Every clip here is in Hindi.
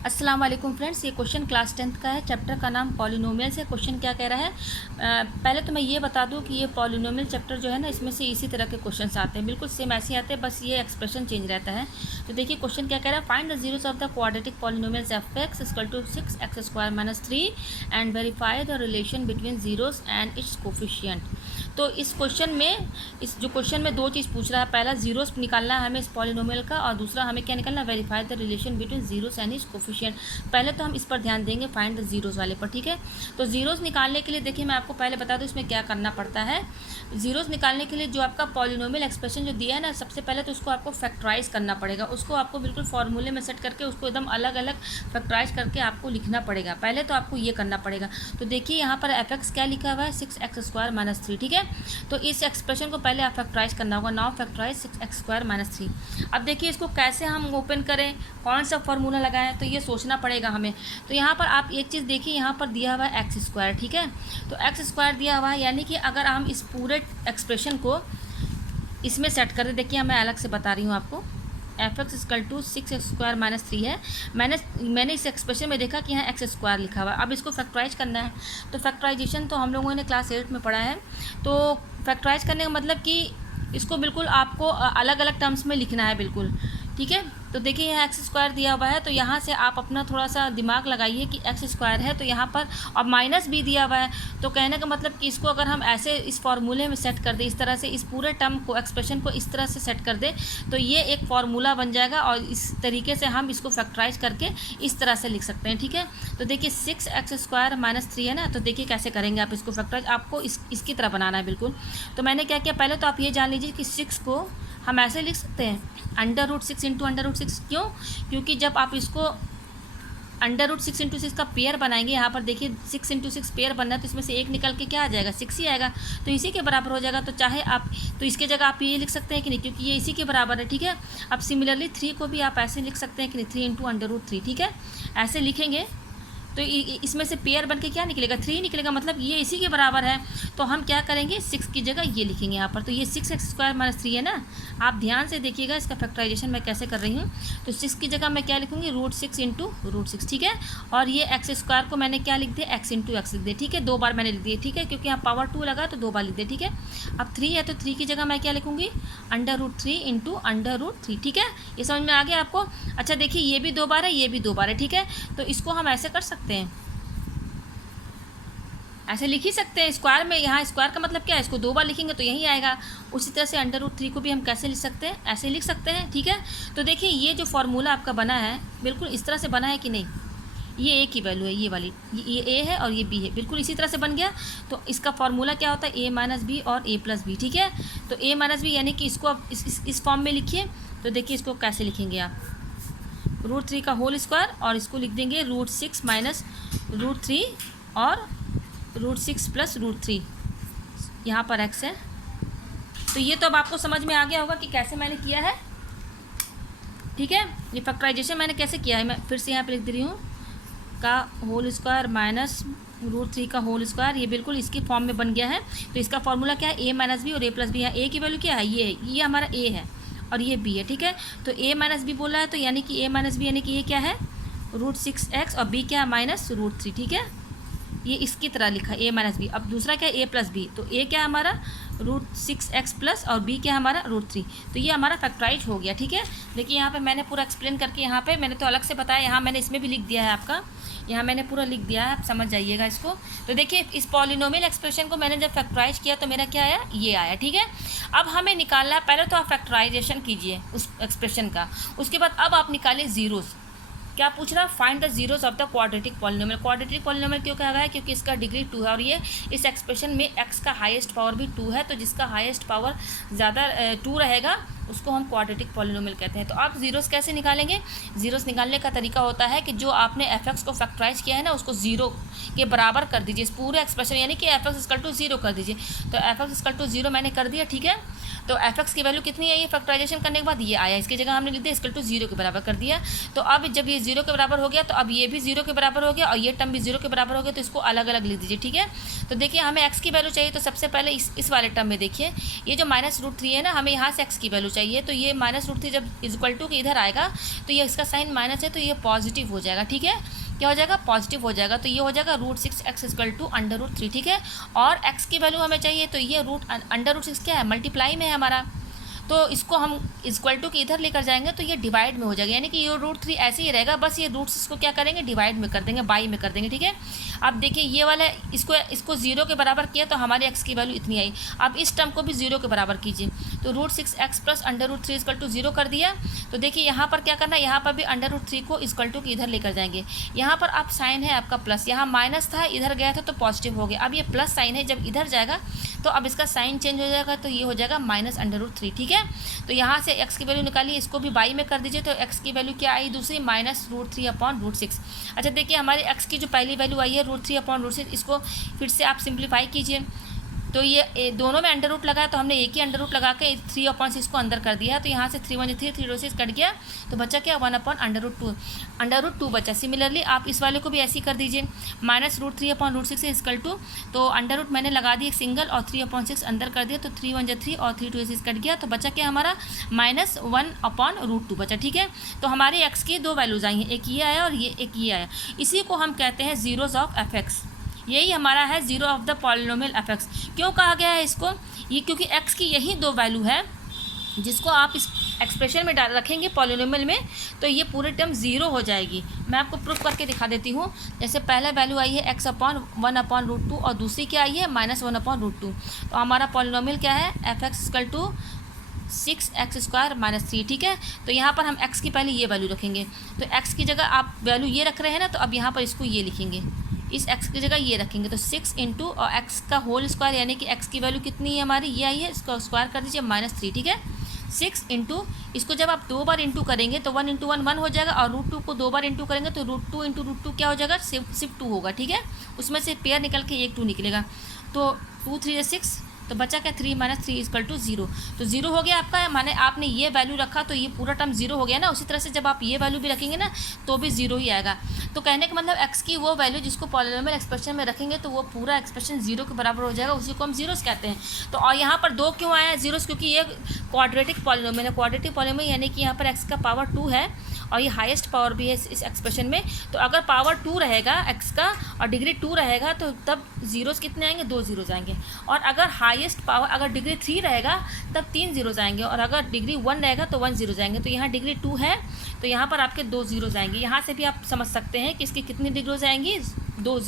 अस्सलाम वालेकुम फ्रेंड्स, ये क्वेश्चन क्लास 10th का है। चैप्टर का नाम पॉलिनोमियल्स है। क्वेश्चन क्या कह रहा है, पहले तो मैं ये बता दूं कि ये पॉलिनोमियल चैप्टर जो है ना, इसमें से इसी तरह के क्वेश्चंस आते हैं, बिल्कुल सेम ऐसे आते हैं, बस ये एक्सप्रेशन चेंज रहता है। तो देखिए क्वेश्चन क्या कह रहा है, find the zeros of the quadratic polynomials F X equal to 6x² - 3 and verify the relation between zeros and its coefficient. तो इस क्वेश्चन में, इस जो क्वेश्चन में दो चीज़ पूछ रहा है, पहला जीरोस निकालना है हमें इस पॉलिनोमियल का, और दूसरा हमें क्या निकालना है, verify the relation between zeros and its coefficient. पहले तो हम इस पर ध्यान देंगे, फाइंड द जीरोस वाले पर, ठीक है। तो जीरोस निकालने के लिए देखिए मैं आपको पहले बता दूं इसमें क्या करना पड़ता है। जीरोस निकालने के लिए जो आपका पॉलिनोमियल एक्सप्रेशन जो दिया है ना, सबसे पहले तो उसको आपको फैक्टराइज करना पड़ेगा। उसको आपको बिल्कुल फॉर्मूले में सेट करके उसको एकदम अलग अलग फैक्टराइज करके आपको लिखना पड़ेगा। पहले तो आपको ये करना पड़ेगा। तो देखिए यहाँ पर एफ एक्स क्या लिखा हुआ है, 6x² - 3, ठीक है। तो इस एक्सप्रेशन को पहले आप फैक्टराइज करना होगा। Now factorise 6x² - 3। अब देखिए इसको कैसे हम ओपन करें, कौन सा फॉर्मूला लगाएं, तो ये सोचना पड़ेगा हमें। तो यहाँ पर आप एक चीज़ देखिए, यहाँ पर दिया हुआ है x², ठीक है। तो x² दिया हुआ है, यानी कि अगर हम इस पूरे एक्सप्रेशन को इसमें सेट कर दे, देखिए मैं अलग से बता रही हूँ आपको। F X equal to 6x² - 3 है। मैंने इस एक्सप्रेशन में देखा कि यहाँ x² लिखा हुआ है। अब इसको फैक्टराइज करना है। तो फैक्टराइजेशन तो हम लोगों ने क्लास 8 में पढ़ा है। तो फैक्टराइज करने का मतलब कि इसको बिल्कुल आपको अलग अलग टर्म्स में लिखना है, बिल्कुल, ठीक है। तो देखिए यहाँ x² दिया हुआ है, तो यहाँ से आप अपना थोड़ा सा दिमाग लगाइए कि x² है, तो यहाँ पर अब माइनस भी दिया हुआ है। तो कहने का मतलब कि इसको अगर हम ऐसे इस फॉर्मूले में सेट कर दें, इस तरह से इस पूरे टर्म को, एक्सप्रेशन को इस तरह से सेट कर दें, तो ये एक फार्मूला बन जाएगा, और इस तरीके से हम इसको फैक्टराइज करके इस तरह से लिख सकते हैं, ठीक है। तो देखिए 6x² - 3 है ना, तो देखिए कैसे करेंगे आप इसको फैक्टराइज, आपको इसकी तरह बनाना है बिल्कुल। तो मैंने क्या किया, पहले तो आप ये जान लीजिए कि 6 को हम ऐसे लिख सकते हैं, √6 × √6। क्यों? क्योंकि जब आप इसको √6 × 6 का पेयर बनाएंगे, यहाँ पर देखिए 6 × 6 पेयर बनना है, तो इसमें से एक निकल के क्या आ जाएगा, 6 ही आएगा, तो इसी के बराबर हो जाएगा। तो चाहे आप, तो इसके जगह आप ये लिख सकते हैं कि नहीं, क्योंकि ये इसी के बराबर है, ठीक है। अब सिमिलरली 3 को भी आप ऐसे लिख सकते हैं कि नहीं, 3 × √3, ठीक है। ऐसे लिखेंगे तो इसमें से पेयर बन के क्या निकलेगा, 3 निकलेगा, मतलब ये इसी के बराबर है। तो हम क्या करेंगे, 6 की जगह ये लिखेंगे यहाँ पर। तो ये 6x² - 3 है ना। आप ध्यान से देखिएगा इसका फैक्टराइजेशन मैं कैसे कर रही हूँ। तो 6 की जगह मैं क्या लिखूँगी, √6 × √6, ठीक है। और ये x² को मैंने क्या लिख दिया, x × x लिख दिया, ठीक है। 2 बार मैंने लिख दिया, ठीक है, क्योंकि यहाँ पावर 2 लगा तो 2 बार लिख दिया, ठीक है। अब 3 है तो 3 की जगह मैं क्या लिखूँगी, √3 × √3, ठीक है। ये समझ में आ गया आपको। अच्छा देखिए ये भी 2 बार है, ये भी 2 बार है, ठीक है। तो इसको हम ऐसे कर सकते हैं, ऐसे लिख ही सकते हैं स्क्वायर में। यहाँ स्क्वायर का मतलब क्या है, इसको 2 बार लिखेंगे तो यही आएगा। उसी तरह से √3 को भी हम कैसे लिख सकते हैं, ऐसे लिख सकते हैं, ठीक है। तो देखिए ये जो फॉर्मूला आपका बना है, बिल्कुल इस तरह से बना है कि नहीं, ये a की वैल्यू है, ये वाली, ये a है और ये b है, बिल्कुल इसी तरह से बन गया। तो इसका फॉर्मूला क्या होता है, a - b और a + b, ठीक है। तो a - b यानी कि इसको आप इस फॉर्म में लिखिए। तो देखिए इसको कैसे लिखेंगे आप, √3 का होल स्क्वायर, और इसको लिख देंगे √6 - √3 और √6 + √3, यहाँ पर x है। तो ये तो अब आपको समझ में आ गया होगा कि कैसे मैंने किया है, ठीक है। ये फैक्टराइजेशन मैंने कैसे किया है, मैं फिर से यहाँ पे लिख दे रही हूँ, का होल स्क्वायर माइनस √3 का होल स्क्वायर, ये बिल्कुल इसकी फॉर्म में बन गया है। तो इसका फॉर्मूला क्या है, a - b और a + b है। a की वैल्यू क्या है, ये हमारा a है और ये b है, ठीक है। तो a - b बोला है, तो यानी कि a - b यानी कि ये क्या है, √6x, और b क्या है, -√3, ठीक है। ये इसकी तरह लिखा a - b। अब दूसरा क्या है, a + b, तो a क्या है हमारा √6x प्लस, और b क्या है हमारा √3। तो ये हमारा फैक्टराइज हो गया, ठीक है। देखिए यहाँ पे मैंने पूरा एक्सप्लेन करके, यहाँ पे मैंने तो अलग से बताया, यहाँ मैंने इसमें भी लिख दिया है आपका, यहाँ मैंने पूरा लिख दिया है, आप समझ जाइएगा इसको। तो देखिए इस पॉलिनोमियल एक्सप्रेशन को मैंने जब फैक्टराइज किया तो मेरा क्या आया, ये आया, ठीक है। अब हमें निकालना है, पहले तो आप फैक्टराइजेशन कीजिए उस एक्सप्रेशन का, उसके बाद अब आप निकालिए जीरोस। क्या पूछ रहा है, find the zeros of the quadratic polynomial. Quadratic polynomial क्यों कहा गया है, क्योंकि इसका डिग्री 2 है, और ये इस एक्सप्रेशन में x का हाईएस्ट पावर भी 2 है। तो जिसका हाईएस्ट पावर ज़्यादा 2 रहेगा उसको हम क्वाड्रेटिक पॉलिनोमियल कहते हैं। तो आप जीरोस कैसे निकालेंगे, जीरोस निकालने का तरीका होता है कि जो आपने f(x) को फैक्टराइज किया है ना, उसको 0 के बराबर कर दीजिए इस पूरे एक्सप्रेशन, यानी कि f(x) = 0 कर दीजिए। तो f(x) = 0 मैंने कर दिया, ठीक है। तो f(x) की वैल्यू कितनी है, ये फैक्टराइजेशन करने के बाद ये आया, इसकी जगह हमने लिख दिया = 0 के बराबर कर दिया। तो अब जब ये 0 के बराबर हो गया, तो अब ये भी 0 के बराबर हो गया, और ये टर्म भी 0 के बराबर हो गया, तो इसको अलग अलग लिख दीजिए, ठीक है। तो देखिए हमें x की वैल्यू चाहिए, तो सबसे पहले इस वाले टर्म में देखिए, ये जो -√3 है ना, हमें यहाँ से x की वैल्यू चाहिए। चाहिए, तो ये -√3 जब इक्वल टू के इधर आएगा तो ये इसका साइन माइनस है तो ये पॉजिटिव हो जाएगा, ठीक है। क्या हो जाएगा? पॉजिटिव हो जाएगा। तो ये हो जाएगा √6x इक्वल टू √3, ठीक है। और x की वैल्यू हमें चाहिए, तो ये √6 क्या है? मल्टीप्लाई में है हमारा, तो इसको हम इक्वल टू के इधर लेकर जाएंगे तो ये डिवाइड में हो जाएगा, यानी कि ये √3 ऐसे ही रहेगा, बस ये रूट्स को क्या करेंगे? डिवाइड में कर देंगे, बाई में कर देंगे, ठीक है। अब देखिए ये वाला इसको 0 के बराबर किया तो हमारे x की वैल्यू इतनी आई। अब इस टर्म को भी 0 के बराबर कीजिए, तो √6x प्लस √3 इक्वल टू 0 कर दिया। तो देखिए यहाँ पर क्या करना है, यहाँ पर भी √3 को इक्वल टू के इधर लेकर जाएंगे। यहाँ पर आप साइन है आपका प्लस, यहाँ माइनस था, इधर गया था तो पॉजिटिव हो गया। अब ये प्लस साइन है, जब इधर जाएगा तो अब इसका साइन चेंज हो जाएगा, तो ये हो जाएगा -√3, ठीक है। तो यहाँ से x की वैल्यू निकालिए, इसको भी बाई में कर दीजिए, तो x की वैल्यू क्या आई? दूसरी -√3/√6। अच्छा देखिए हमारे x की जो पहली वैल्यू आई है √3/√6, इसको फिर से आप सिंप्लीफाई कीजिए। तो ये दोनों में अंडर रूट लगाया, तो हमने एक ही अंडर रूट लगा के 3/6 को अंदर कर दिया है। तो यहाँ से 3 × 3 3 कट गया, तो बचा क्या? 1/√2 बचा। सिमिलरली आप इस वाले को भी ऐसे ही कर दीजिए, -√3/√6 से इक्वल टू, तो अंडर रूट मैंने लगा दी एक सिंगल और 3/6 अंदर कर दिया, तो 3 × 3 और 3 2 कट गया, तो बचा क्या हमारा? -1/√2 बचा, ठीक है। तो हमारे x की दो वैल्यूज़ आई हैं, एक ये आया और एक ये आया। इसी को हम कहते हैं जीरोज़ ऑफ f(x). यही हमारा है zero of the polynomial f(x). क्यों कहा गया है इसको? ये क्योंकि x की यही दो वैल्यू है जिसको आप इस एक्सप्रेशन में डाल रखेंगे पॉलिनोमियल में, तो ये पूरे टर्म 0 हो जाएगी। मैं आपको प्रूफ करके दिखा देती हूँ। जैसे पहला वैल्यू आई है x/1/√2 और दूसरी क्या आई है? -1/√2। तो हमारा पॉलिनोमियल क्या है? f(x) इक्वल टू 6x² - 3, ठीक है। तो यहाँ पर हम x की पहले ये वैल्यू रखेंगे, तो x की जगह आप वैल्यू ये रख रहे हैं ना, तो अब यहाँ पर इसको ये लिखेंगे, इस x की जगह ये रखेंगे, तो 6 इंटू और x का होल स्क्वायर, यानी कि x की वैल्यू कितनी है हमारी? ये आई है, इसका स्क्वायर कर दीजिए -3, ठीक है। 6 इंटू, इसको जब आप 2 बार इंटू करेंगे तो 1 × 1 1 हो जाएगा, और √2 को 2 बार इंटू करेंगे तो √2 × √2 क्या हो जाएगा? सिर्फ 2 होगा, ठीक है। उसमें से पेयर निकल के एक 2 निकलेगा, तो 2 3 6, तो बचा क्या? 3 - 3 इक्वल टू 0। तो 0 हो गया आपका, माने आपने ये वैल्यू रखा तो ये पूरा टर्म 0 हो गया ना। उसी तरह से जब आप ये वैल्यू भी रखेंगे ना तो भी 0 ही आएगा। तो कहने का मतलब x की वो वैल्यू जिसको पॉलिनोमियल एक्सप्रेशन में रखेंगे तो वो पूरा एक्सप्रेशन 0 के बराबर हो जाएगा, उसी को हम जीरोस कहते हैं। तो और यहाँ पर 2 क्यों आया है जीरोस? क्योंकि ये क्वाड्रेटिक पॉलिनोमियल है। क्वाड्रेटिक पॉलिनोमियल यानी कि यहाँ पर x का पावर 2 है और ये हाईएस्ट पावर भी है इस एक्सप्रेशन में। तो अगर पावर 2 रहेगा x का और डिग्री 2 रहेगा तो तब जीरोस कितने आएंगे? 2 जीरोस आएंगे। और अगर हाईएस्ट पावर अगर डिग्री 3 रहेगा तब 3 जीरोस आएंगे, और अगर डिग्री 1 रहेगा तो 1 जीरोस आएंगे। तो यहाँ डिग्री 2 है तो यहाँ पर आपके 2 जीरोस आएंगे। यहाँ से भी आप समझ सकते हैं कि इसकी कितनी डिग्रीज आएंगी? 2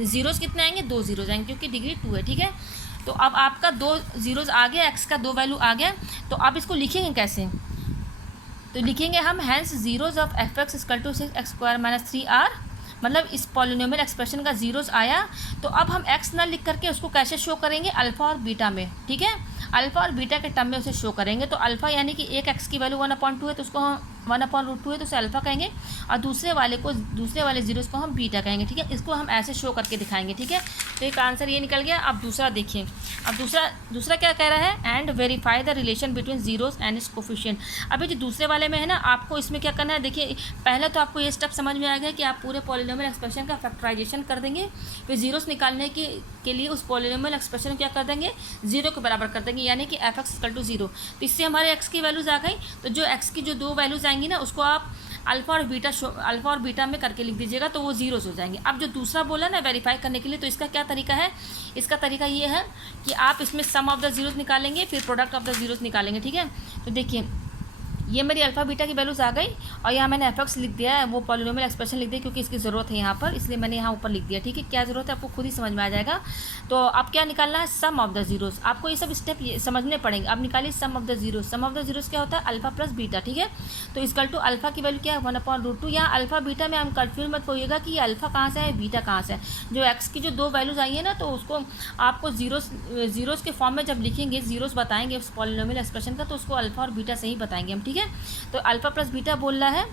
जीरोस कितने आएंगे? 2 जीरोस आएंगे, क्योंकि डिग्री 2 है, ठीक है। तो अब आपका 2 जीरोस आ गया, x का 2 वैल्यू आ गया। तो अब इसको लिखेंगे कैसे? तो लिखेंगे हम hence zeros of f(x) equal to 6x² - 3r, मतलब इस पॉलिनोमियल एक्सप्रेशन का जीरोस आया। तो अब हम x ना लिख करके उसको कैसे शो करेंगे? अल्फ़ा और बीटा में, ठीक है। अल्फ़ा और बीटा के टर्म में उसे शो करेंगे। तो अल्फ़ा यानी कि एक x की वैल्यू 1/2 है तो उसको हम 1/√2 है तो उसे अल्फ़ा कहेंगे, और दूसरे वाले जीरोस को हम बीटा कहेंगे, ठीक है। इसको हम ऐसे शो करके दिखाएंगे, ठीक है। तो एक आंसर ये निकल गया। अब दूसरा देखिए, अब दूसरा क्या कह रहा है? And verify the relation between zeros and its coefficient. अभी जो दूसरे वाले में है ना, आपको इसमें क्या करना है? देखिए पहले तो आपको ये स्टेप समझ में आ गया कि आप पूरे पॉलिनोमियल एक्सप्रेशन का फैक्टराइजेशन कर देंगे, फिर जीरोस निकालने के लिए उस पॉलिनोमियल एक्सप्रेशन क्या कर देंगे? 0 के बराबर कर देंगे, यानी कि f(x) इक्वल टू 0। तो इससे हमारे x की वैल्यूज़ आ गई। तो जो x की जो 2 वैल्यूज़ आएंगी ना उसको आप अल्फ़ा और बीटा में करके लिख दीजिएगा, तो वो जीरोस हो जाएंगे। अब जो दूसरा बोला ना वेरीफाई करने के लिए, तो इसका क्या तरीका है? इसका तरीका ये है कि आप इसमें सम ऑफ द जीरोस निकालेंगे, फिर प्रोडक्ट ऑफ द जीरोस निकालेंगे, ठीक है। तो देखिए ये मेरी अल्फ़ा बीटा की वैल्यूज़ आ गई, और यहाँ मैंने f(x) लिख दिया है, वो पॉलिनोमियल एक्सप्रेशन लिख दिया क्योंकि इसकी ज़रूरत है यहाँ पर, इसलिए मैंने यहाँ ऊपर लिख दिया, ठीक है। क्या ज़रूरत है आपको खुद ही समझ में आ जाएगा। तो अब क्या निकालना है? Sum of the zeros. आपको ये सब स्टेप समझने पड़ेंगे। अब निकालिए sum of the zeros. Sum of the zeros क्या होता है? अल्फ़ा प्लस बीटा, ठीक है। तो इक्वल टू अल्फ़ा की वैल्यू क्या है? 1/√2। यहाँ अल्फ़ा बीटा में हम कन्फ्यूज मत होइएगा कि ये अल्फ़ा कहाँ से है, बीटा कहाँ से है। जो x की जो 2 वैल्यूज़ आई है ना, तो उसको आपको जीरोस के फॉर्म में जब लिखेंगे, जीरोस बताएंगे उस पॉलिनोमियल एक्सप्रेशन का, तो उसको अल्फ़ा और बीटा से ही बताएंगे हम, ठीक है। तो अल्फ़ा प्लस बीटा बोल रहा है,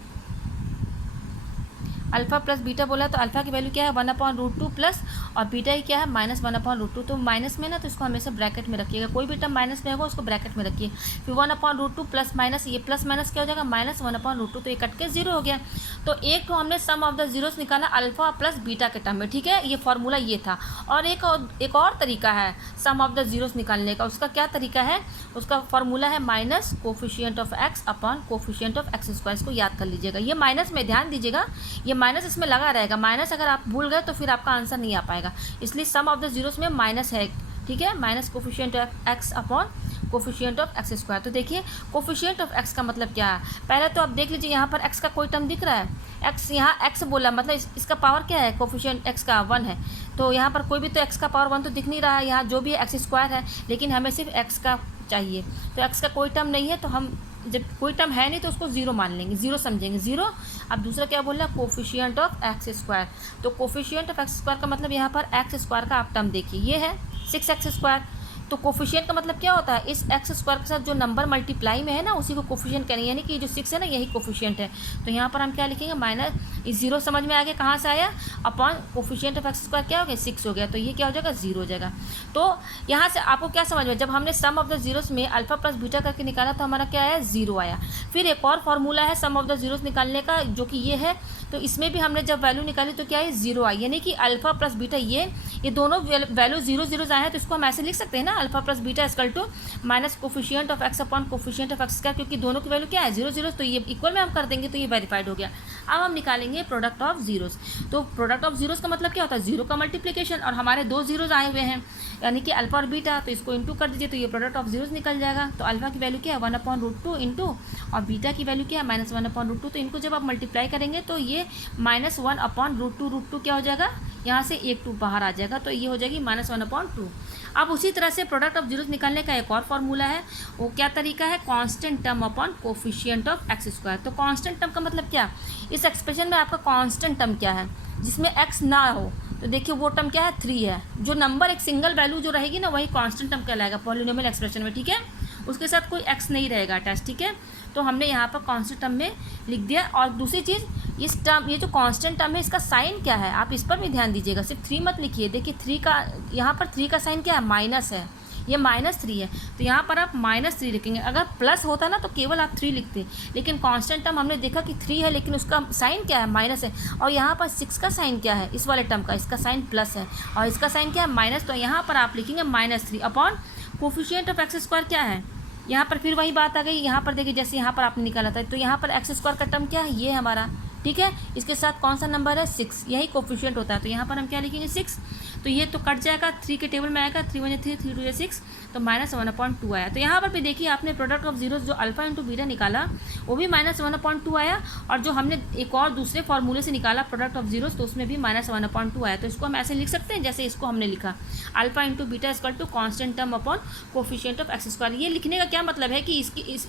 अल्फ़ा प्लस बीटा बोला तो अल्फ़ा की वैल्यू क्या है 1/√2 प्लस, और बीटा की क्या है -1/√2। तो माइनस में ना तो इसको हमेशा ब्रैकेट में रखिएगा, कोई भी टर्म माइनस में होगा उसको ब्रैकेट में रखिए। फिर 1/√2 प्लस माइनस, ये प्लस माइनस क्या हो जाएगा -1/√2, तो ये कट के 0 हो गया। तो एक तो हमने सम ऑफ द जीरोस निकाला अल्फ़ा प्लस बीटा के टर्म में, ठीक है, ये फार्मूला ये था। और एक और तरीका है सम ऑफ द जीरोस निकालने का, उसका क्या तरीका है, उसका फार्मूला है minus coefficient of X upon coefficient of X square. इसको याद कर लीजिएगा, ये माइनस में ध्यान दीजिएगा, ये माइनस इसमें लगा रहेगा, माइनस अगर आप भूल गए तो फिर आपका आंसर नहीं आ पाएगा, इसलिए सम ऑफ द जीरोस में माइनस है, ठीक है, minus coefficient of X upon coefficient of X square. तो देखिए कोफिशिएंट ऑफ एक्स का मतलब क्या है, पहले तो आप देख लीजिए यहाँ पर एक्स का कोई टर्म दिख रहा है, एक्स यहाँ एक्स बोला मतलब इसका पावर क्या है, कोफिशिएंट एक्स का 1 है, तो यहाँ पर कोई भी तो एक्स का पावर 1 तो दिख नहीं रहा है, यहाँ जो भी एक्स स्क्वायर है, लेकिन हमें सिर्फ एक्स का चाहिए। तो एक्स का कोई टर्म नहीं है, तो हम जब कोई टर्म है नहीं तो उसको जीरो मान लेंगे, जीरो समझेंगे, जीरो। अब दूसरा क्या बोल रहा है, कोफिशिएंट ऑफ एक्स स्क्वायर। तो कोफिशिएंट ऑफ एक्स स्क्वायर का मतलब यहाँ पर एक्स स्क्वायर का आप टर्म देखिए, ये है 6x स्क्वायर। तो कोफिशिएंट का मतलब क्या होता है, इस एक्स स्क्वायर के साथ जो नंबर मल्टीप्लाई में है ना उसी को कोफिशिएंट करेंगे, यानी कि जो 6 है ना यही कोफिशिएंट है। तो यहाँ पर हम क्या लिखेंगे, माइनस, इस जीरो समझ में आ गया कहाँ से आया, upon coefficient of X square क्या हो गया 6 हो गया, तो ये क्या हो जाएगा 0 हो जाएगा। तो यहाँ से आपको क्या समझ में, जब हमने सम ऑफ द जीरोस में अल्फा प्लस बीटा करके निकाला तो हमारा क्या आया 0 आया। फिर एक और फार्मूला है सम ऑफ द जीरोस निकालने का जो कि ये है, तो इसमें भी हमने जब वैल्यू निकाली तो क्या है 0 आई, यानी कि अल्फा प्लस बीटा ये दोनों वैल्यू 0 0 आए हैं, तो इसको हम ऐसे लिख सकते हैं ना, alpha plus beta equal to minus coefficient of X upon coefficient of X square, क्योंकि दोनों की वैल्यू क्या है 0 0, तो ये इक्वल में हम कर देंगे तो ये वेरीफाइड हो गया। अब हम निकालेंगे प्रोडक्ट ऑफ जीरोस। तो प्रोडक्ट ऑफ जीरोस का मतलब क्या होता है, जीरो का मल्टीप्लिकेशन, और हमारे 2 जीरोज आए हुए हैं यानी कि अल्फा और बीटा, तो इसको इंटू कर दीजिए तो ये प्रोडक्ट ऑफ जीरोस निकल जाएगा। तो अल्फा की वैल्यू क्या है 1/√2 इंटू, और बीटा की वैल्यू क्या है -1/√2, तो इनको जब आप मल्टीप्लाई करेंगे तो ये -1/√2 क्या हो जाएगा, यहाँ से एक 2 बाहर आ जाएगा, तो ये हो जाएगी -1/2। अब उसी तरह से प्रोडक्ट ऑफ जीरोस निकालने का एक और फार्मूला है, वो क्या तरीका है, constant term upon coefficient of X square. तो कांस्टेंट टर्म का मतलब क्या, इस एक्सप्रेशन में आपका कांस्टेंट टर्म क्या है जिसमें एक्स ना हो, तो देखिए वो टर्म क्या है 3 है, जो नंबर एक सिंगल वैल्यू जो रहेगी ना वही कांस्टेंट टर्म कहलाएगा पॉलिनोमियल एक्सप्रेशन में, ठीक है, उसके साथ कोई एक्स नहीं रहेगा अटैच, ठीक है। तो हमने यहाँ पर कांस्टेंट टर्म में लिख दिया। और दूसरी चीज़ इस टर्म, ये जो कांस्टेंट टर्म है इसका साइन क्या है, आप इस पर भी ध्यान दीजिएगा, सिर्फ 3 मत लिखिए, देखिए 3 का यहाँ पर 3 का साइन क्या है माइनस है, ये -3 है, तो यहाँ पर आप -3 लिखेंगे। अगर प्लस होता ना तो केवल आप 3 लिखते, लेकिन कांस्टेंट टर्म हमने देखा कि 3 है लेकिन उसका साइन क्या है माइनस है, और यहाँ पर 6 का साइन क्या है, इस वाले टर्म का इसका साइन प्लस है और इसका साइन क्या है माइनस, तो यहाँ पर आप लिखेंगे -3 upon coefficient of X square क्या है, यहाँ पर फिर वही बात आ गई, यहाँ पर देखिए जैसे यहाँ पर आपने निकाला था, तो यहाँ पर एक्स स्क्वायर का टर्म क्या है ये हमारा, ठीक है, इसके साथ कौन सा नंबर है 6, यही कोफिशिएंट होता है, तो यहाँ पर हम क्या लिखेंगे 6, तो ये तो कट जाएगा 3 के टेबल में आएगा, 3 1 3 3 2 6, तो -1/2 आया। तो यहाँ पर भी देखिए आपने प्रोडक्ट ऑफ जीरोस जो अल्फा इंटू बीटा निकाला वो भी -1/2 आया, और जो हमने एक और दूसरे फार्मूले से निकाला प्रोडक्ट ऑफ जीरोस तो उसमें भी -1/2 आया। तो इसको हम ऐसे लिख सकते हैं जैसे इसको हमने लिखा, alpha into beta equal to constant term upon coefficient of X square. ये लिखने का क्या मतलब है कि इस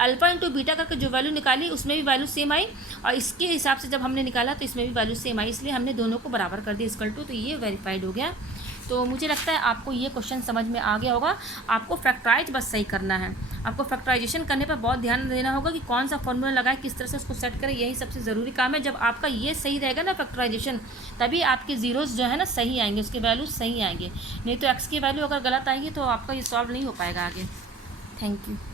अल्फा इंटू बीटा करके जो वैल्यू निकाली उसमें भी वैल्यू सेम आई, और इसके हिसाब से जब हमने निकाला तो इसमें भी वैल्यू सेम आई, इसलिए हमने दोनों को बराबर कर दिया इक्वल टू, तो ये वेरीफाइड हो गया। तो मुझे लगता है आपको ये क्वेश्चन समझ में आ गया होगा। आपको फैक्टराइज बस सही करना है, आपको फैक्टराइजेशन करने पर बहुत ध्यान देना होगा कि कौन सा फॉर्मूला लगाए, किस तरह से उसको सेट करें, यही सबसे ज़रूरी काम है। जब आपका ये सही रहेगा ना फैक्टराइजेशन, तभी आपके जीरोस जो है ना सही आएंगे, उसके वैल्यू सही आएंगे, नहीं तो एक्स की वैल्यू अगर गलत आएगी तो आपका ये सॉल्व नहीं हो पाएगा आगे। Thank you.